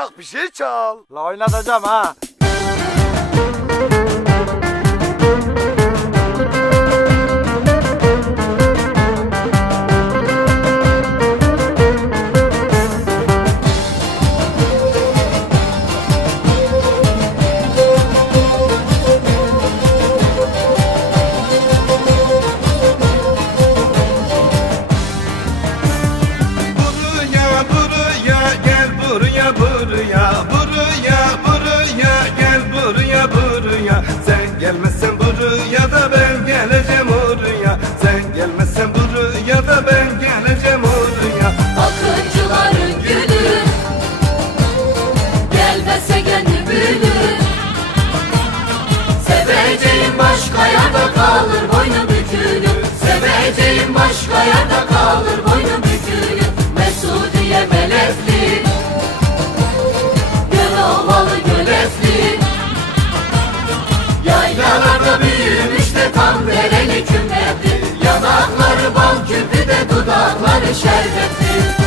oynak bir şey çal. La oynatacağım ha. Buraya sen gelmezsen buraya da ben geleceğim oraya sen gelmezsen buraya da ben geleceğim oraya Akıncıların gülü Gelmese gönlü bülü. Seveceğim başka yerde kalır boynu bükülü. Seveceğim başka yerde kalır Yaylalarda büyümüş de tam dereli kümletli Yanakları bal küpü de dudakları şerbetli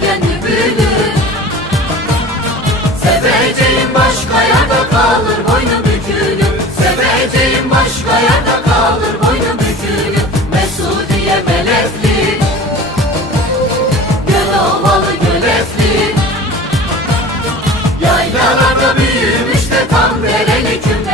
gönlü bülü Seveceğim başka yerde kalır boynu bükülü Seveceğim başka yerde kalır boynu bükülü Mesudiye melezli Göl ovalı gölezli Yaylalarda büyümüş de tam dereli kümletli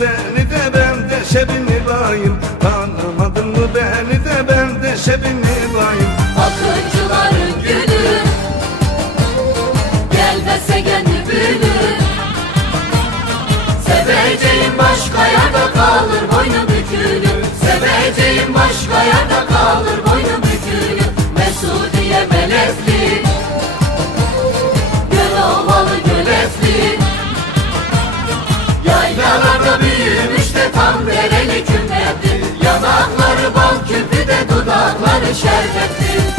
beni de ben de şebini bayım. Tanımadın mı beni de ben de şebini bayım. Akıncıların gülü Gelmese gönlü bülü. Seveceğim başka yerde kalır boynu bükülü. Seveceğim başka yerde kalır Dağlarda büyümüş de tam dereli kümerdi Yanakları bal küpü de dudakları şerbetli